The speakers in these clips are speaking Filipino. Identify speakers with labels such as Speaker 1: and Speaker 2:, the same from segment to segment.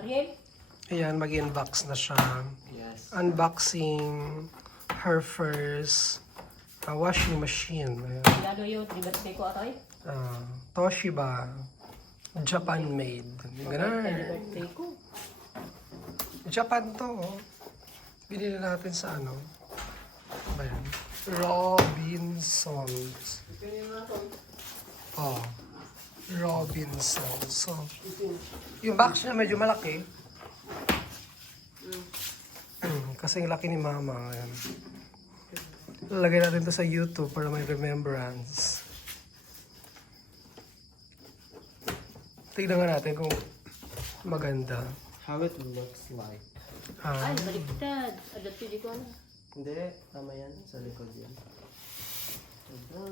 Speaker 1: Ariel?
Speaker 2: Ayan, mag-unbox na siya.
Speaker 3: Yes.
Speaker 2: Unboxing her first washing machine. Ayan.
Speaker 1: Lalo yun, birthday ko atoy.
Speaker 2: Toshiba. Japan made. Ganun.
Speaker 1: Birthday ko.
Speaker 2: Japan to. Oh. Binili natin sa ano? Ano ba yan? Robinsons. Oh. Robinsons. So, yung box niya medyo malaki. Kasi yung laki ni mama. Ayan. Lalagay natin to sa YouTube para may remembrance. Tignan nga natin kung maganda.
Speaker 3: How it looks like.
Speaker 1: Ay, baliktad. Adat ko, di ko ano.
Speaker 3: Hindi, tama yan. Sa likod yan. Tada!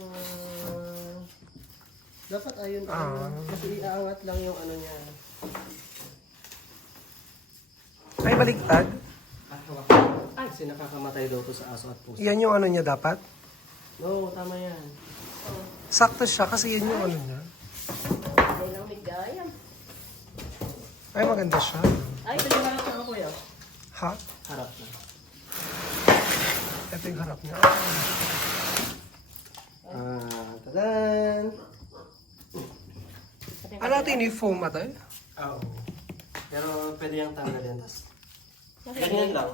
Speaker 3: Dapat ayun. Kasi iaangat lang yung ano niya.
Speaker 2: Ay, baliktad.
Speaker 3: Hawak. Kasi nakakamatay daw to sa aso at puso.
Speaker 2: Yan yung ano niya dapat.
Speaker 3: No, tama yan.
Speaker 2: Sakto siya kasi yan yung ano niya.
Speaker 1: Ay, lang ligayam.
Speaker 2: Ay, maganda siya.
Speaker 1: Ay, pwede harap na ako yun.
Speaker 2: Ha?
Speaker 3: Harap na.
Speaker 2: Ito yung harap niya.
Speaker 3: Tadan!
Speaker 2: Ano natin yung foam ito eh?
Speaker 3: Oo. Pero pwede yung tanggalin. Ganyan lang.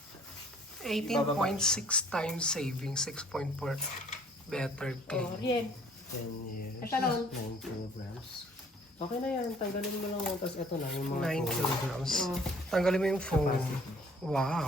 Speaker 2: 18.6 times saving, 6.4 better
Speaker 1: Oh,
Speaker 2: clean.
Speaker 1: Ariel.
Speaker 3: 10 years.
Speaker 1: Ito lang.
Speaker 3: 9 kilograms. Okay na yan. Tanggalin mo lang yan. Tapos ito lang yung mga
Speaker 2: 9
Speaker 3: foam.
Speaker 2: kilograms. Tanggalin mo yung foam. Wow.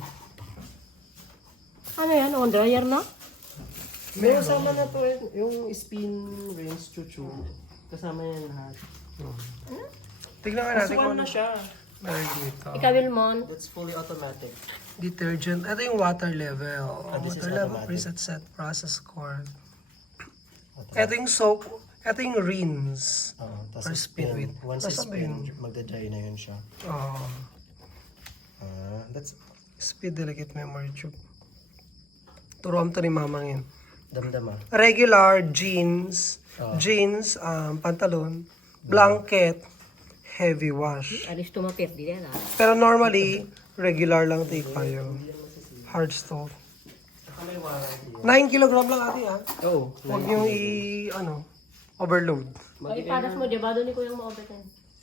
Speaker 1: Ano yan? On dryer na?
Speaker 3: May kasama na to eh. Yung spin rinse chuchu. Kasama yan lahat.
Speaker 2: Tignan nga natin kung
Speaker 3: Swan na siya.
Speaker 2: meron dito.
Speaker 1: Ikaw, Wilmon.
Speaker 3: It's fully automatic.
Speaker 2: Detergent. Ito yung water level.
Speaker 3: This is
Speaker 2: Water level,
Speaker 3: automatic.
Speaker 2: preset set, process cord. Ito yung soap. Ito yung rinse.
Speaker 3: Tapos
Speaker 2: Or spin with.
Speaker 3: Once
Speaker 2: Nasa
Speaker 3: spin,
Speaker 2: spin.
Speaker 3: magda-dry na yun siya.
Speaker 2: Oh,
Speaker 3: That's
Speaker 2: speed delicate memory tube. Turuan to ni mamang yun.
Speaker 3: damdama.
Speaker 2: Regular jeans, pantalon, blanket, heavy wash.
Speaker 1: Alis tumapit, di yan ah.
Speaker 2: Pero normally, regular lang take tayo. Hard stove.
Speaker 3: Saka may warranty.
Speaker 2: 9 kilogram lang ate ha.
Speaker 3: Oo.
Speaker 2: Huwag niyong overload.
Speaker 1: Ay, ipadas mo, di ba? Doon ko yung maobetan.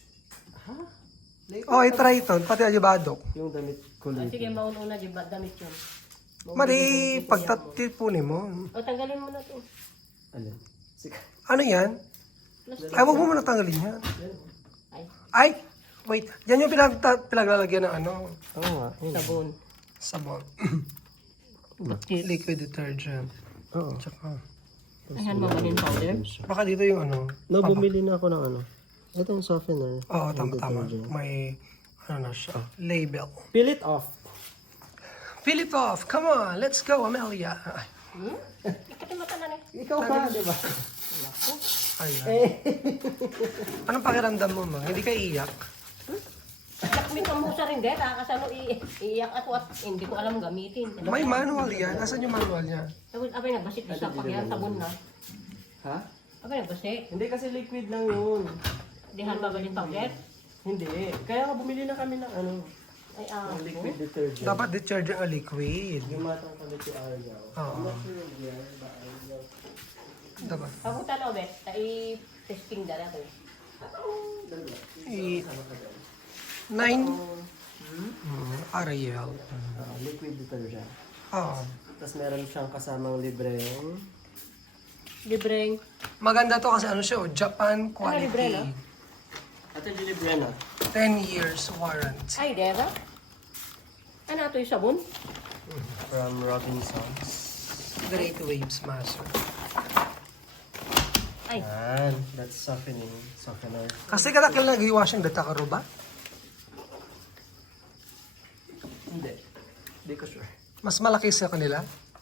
Speaker 2: Oh, i-try ito. Pati ajibadok.
Speaker 3: Yung damit ko
Speaker 1: Ah,
Speaker 3: lang.
Speaker 1: sige, mauna di ba? Damit yun.
Speaker 2: Mali, pagtatipunin mo.
Speaker 1: O, tanggalin mo na to.
Speaker 3: Alin? Sige.
Speaker 2: Ano yan? Ay, huwag mo muna tanggalin yan.
Speaker 1: Ay,
Speaker 2: Ay, wait. Yan yung pinaglalagyan ng ano,
Speaker 3: Oo nga.
Speaker 1: sabon.
Speaker 2: sabon. Liquid detergent.
Speaker 3: Oo.
Speaker 2: Tsaka,
Speaker 1: Ayan, mabalin powder.
Speaker 2: baka dito yung ano.
Speaker 3: No, bumili na ako ng ano. Ito yung softener.
Speaker 2: Oo, tama. May, ano na siya, label.
Speaker 3: Peel it off.
Speaker 2: Fill it off. Come on, let's go, Amelia. Ay,
Speaker 1: Ikati mata na
Speaker 3: Ikaw pa, di ba?
Speaker 2: ayan. Anong pakiramdam mo, ma? Hindi ka iyak?
Speaker 1: May kamusa rin din. Nakakasano iiyak ako at hindi ko alam gamitin.
Speaker 2: May manual yan. Asan yung manual niya?
Speaker 1: Tapos, abay, nagbasit sa pakyan, sabon na.
Speaker 3: Ha?
Speaker 1: Abay, nagbasit.
Speaker 3: Hindi kasi liquid lang yun.
Speaker 1: Dihan mabalin powder.
Speaker 3: Hindi. Kaya nga bumili na kami ng ano.
Speaker 1: Ay,
Speaker 3: Ng liquid detergent.
Speaker 2: Dapat detergent ang liquid.
Speaker 3: Yung matang kalit yung Argao.
Speaker 2: Oo.
Speaker 3: I'm not sure where ba Argao.
Speaker 2: Diba?
Speaker 1: Papunta na, Obet. I-testing dala ko.
Speaker 2: Ariel.
Speaker 3: Liquid detergent.
Speaker 2: Oo.
Speaker 3: Tapos meron siyang kasamang libreng.
Speaker 1: Libreng.
Speaker 2: Maganda to kasi ano siya, Japan
Speaker 1: libre,
Speaker 2: quality.
Speaker 1: no?
Speaker 3: Ate, yung libre na.
Speaker 2: 10 years warranty.
Speaker 1: Ay, dera. Ano ito yung sabon?
Speaker 3: From Robinsons.
Speaker 2: Great Waves Master.
Speaker 1: Ay,
Speaker 3: Yan. That's softener.
Speaker 2: Kasi kalakil nag-iwash yung data ka ba?
Speaker 3: Hindi. Hindi ko sure.
Speaker 2: Mas malaki sa kanila?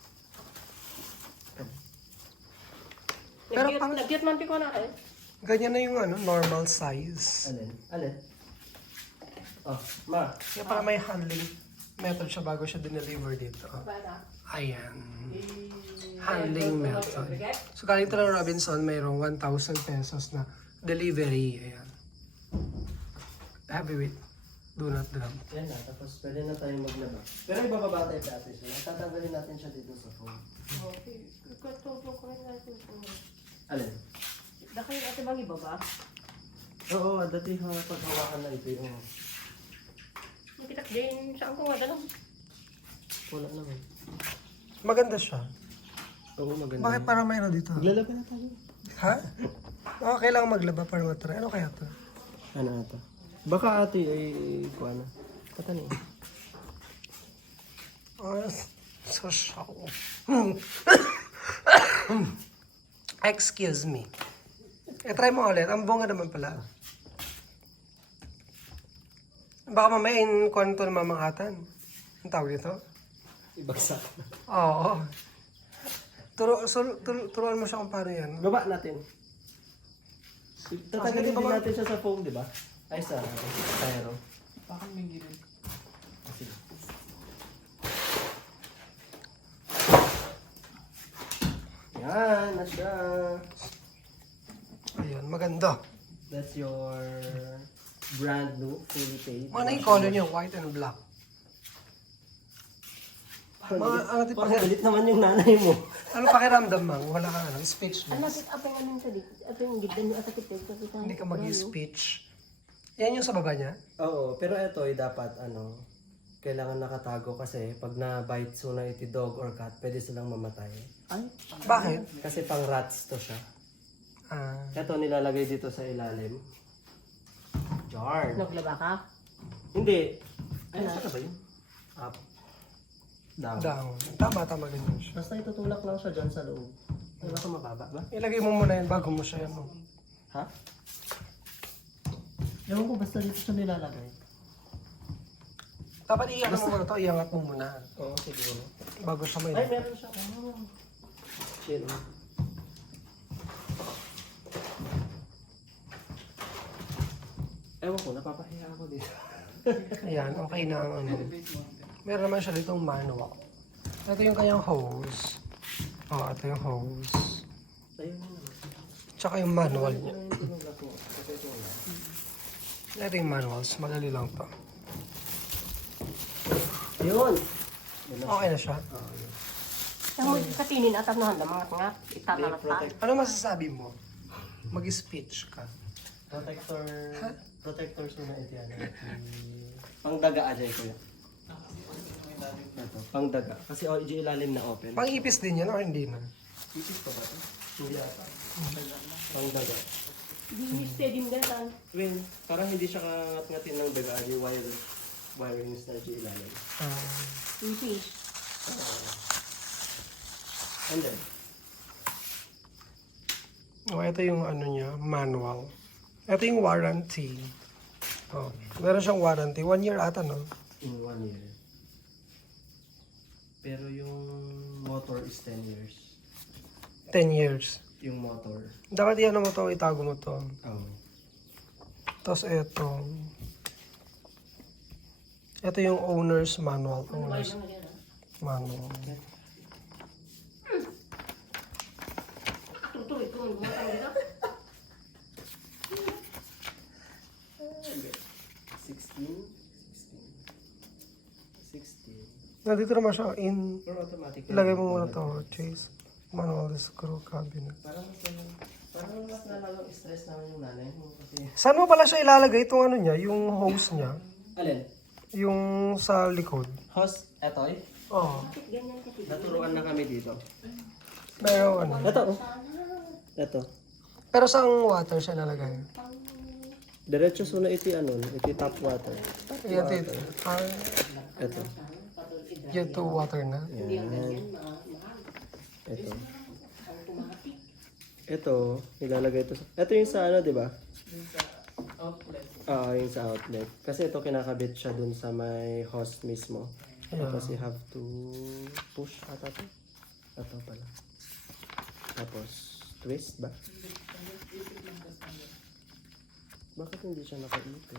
Speaker 2: Pero pang-
Speaker 1: nag-get man ko na eh.
Speaker 2: Ganyan na yung ano, normal size.
Speaker 3: Alin? Alin? Oh, ma.
Speaker 2: Kaya para may handling method siya bago siya dineliver dito.
Speaker 1: Para.
Speaker 2: Ayan. Handling method. So galing ito ng Robinson, mayroong 1,000 pesos na delivery. Ayan. Heavyweight. Do not grab.
Speaker 3: Yan na, tapos pwede na tayong maglaba. Pero ibababa tayo sa atin siya. Tatanggalin natin siya dito sa phone.
Speaker 1: Okay. Katulong ko rin natin.
Speaker 3: Alin?
Speaker 1: Dahil ate bang iba ba?
Speaker 3: Oo, dati paghawakan na ito yung...
Speaker 1: Yung kitak din, saan ko nga ganun?
Speaker 3: Wala naman.
Speaker 2: Maganda siya.
Speaker 3: Oo, maganda.
Speaker 2: Bakit parang mayroon dito?
Speaker 3: Maglalaba na tayo.
Speaker 2: Ha? Oo, kailangan maglaba para matry. Ano kaya to?
Speaker 3: Ano ata? Baka ate ay kuha na. Patani.
Speaker 2: Oh, so shock. Excuse me. Try mo ulit. Ang bunga naman pala. Baka mamaya in kwento ng mamangatan. Ang tawag dito?
Speaker 3: Ibagsak.
Speaker 2: Oo. Turuan mo siya kung paano yan.
Speaker 3: Baba natin. Tatanggalin din natin siya sa foam, di ba? Ay, sa styro.
Speaker 4: Bakit may gilid?
Speaker 3: Sige. Yan, na siya.
Speaker 2: Ayun, maganda.
Speaker 3: That's your brand new, fully paid.
Speaker 2: Ano yung color niya? White and black. Mga, ano, tipo,
Speaker 3: Pagalit naman yung nanay mo.
Speaker 2: ano pakiramdam mang? Wala ka ano,
Speaker 1: Ano
Speaker 2: speechless.
Speaker 1: natin apa yung anong tadi? Apa yung gidan yung asakit yung kapitan?
Speaker 2: Hindi ka mag-speech. Yan yung sa baba niya?
Speaker 3: Oo, pero ito ay dapat kailangan nakatago kasi pag na-bite na iti dog or cat, pwede silang mamatay.
Speaker 1: Ay,
Speaker 2: Bakit?
Speaker 3: Kasi pang rats to siya.
Speaker 2: Ah,
Speaker 3: Ito nilalagay dito sa ilalim. Jar.
Speaker 1: naglaba ka?
Speaker 3: Hindi. Ay, saan ka ba yun? Up. Down.
Speaker 2: down. Tama, ganyan siya.
Speaker 3: Basta itutulak lang siya dyan sa loob. Ay, baka mababa ba?
Speaker 2: Ilagay mo muna yan bago mo siya ano.
Speaker 3: Ha? Ewan ko, basta dito siya nilalagay.
Speaker 2: Dapat iangat mo muna to, iangat mo muna.
Speaker 3: Oo, siguro.
Speaker 2: Bago siya may...
Speaker 3: Ay, meron siya. Oh. Chill. Ewan ko, napapahiya ako dito.
Speaker 2: Ayan, okay na ang ano. Meron naman siya ditong manual. Ito yung kanyang hose. Oh, ito yung hose.
Speaker 3: Ayun na naman.
Speaker 2: Tsaka yung manual niya.
Speaker 3: Ayun yung tinulak mo. Kasi ito wala.
Speaker 2: Ito yung manuals, madali lang to.
Speaker 3: Ayun!
Speaker 2: Okay na siya.
Speaker 1: Ang magkatinin at ano handa mga nga itatalataan.
Speaker 2: Ano masasabi mo? Mag-speech ka.
Speaker 3: Protector suna ito yan. Pangdaga ajay ko yan. Ito, pangdaga. Kasi ilalim na open.
Speaker 2: Pang-ipis din yan or hindi na?
Speaker 3: Ipis pa ba ito? Hindi ata. Pangdaga.
Speaker 1: Hindi steady mo gatan.
Speaker 3: Well, parang hindi siya kangat-ngatin ng daga ajay wirings na dyan ilalim.
Speaker 1: Yung fish.
Speaker 3: And then,
Speaker 2: Ito yung ano niya, manual. Ito yung warranty. Oh, meron siyang warranty. 1 year ata, no?
Speaker 3: in 1 year. Pero yung motor is 10 years.
Speaker 2: 10 years.
Speaker 3: Yung motor.
Speaker 2: Dapat yan mo to, itago mo to.
Speaker 3: Oh.
Speaker 2: Tapos ito. Ito yung owner's manual. Owner's manual.
Speaker 1: Tutuloy ko mo matang dito.
Speaker 3: 16.
Speaker 2: Nandito naman siya in...
Speaker 3: Pero automatic.
Speaker 2: Ilagay mo muna to, Chase. Manual screw cabinet.
Speaker 3: Parang mas nalalong stress naman yung nanay mo kasi...
Speaker 2: Saan mo pala siya ilalagay itong ano niya, yung hose niya?
Speaker 3: Alin?
Speaker 2: Yung sa likod.
Speaker 3: Host, etoy?
Speaker 2: Oo.
Speaker 1: Bakit ganyan kasi?
Speaker 3: Naturuan na kami dito.
Speaker 2: Pero ano.
Speaker 3: Ito. Ito.
Speaker 2: Pero saan water siya ilalagay?
Speaker 3: Diretso suna iti iti tap water.
Speaker 2: Yan dito.
Speaker 3: Ito.
Speaker 2: Yan to water na.
Speaker 3: Yan. Ito. Ito, ilalagay ito. Ito yung sa ano, di ba?
Speaker 4: Outlet.
Speaker 3: Yung sa outlet. Kasi ito kinakabit siya dun sa may host mismo. Tapos you have to push ata to. Ito pala. Tapos twist ba? Bakit hindi siya nakaipit?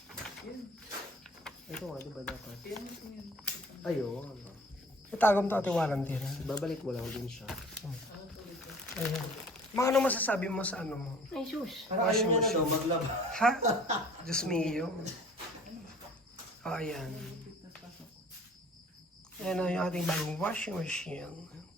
Speaker 3: Ito nga, di ba dapat? Ayun.
Speaker 2: Itagom to ati warranty na.
Speaker 3: Babalik mo lang din siya.
Speaker 2: Ayan. Mga ano masasabi mo sa ano mo?
Speaker 1: Ay sus.
Speaker 3: Parang ayaw niya na daw maglaba.
Speaker 2: Ha? Diyos mio. Ayan. Ayan na yung ating bagong washing machine.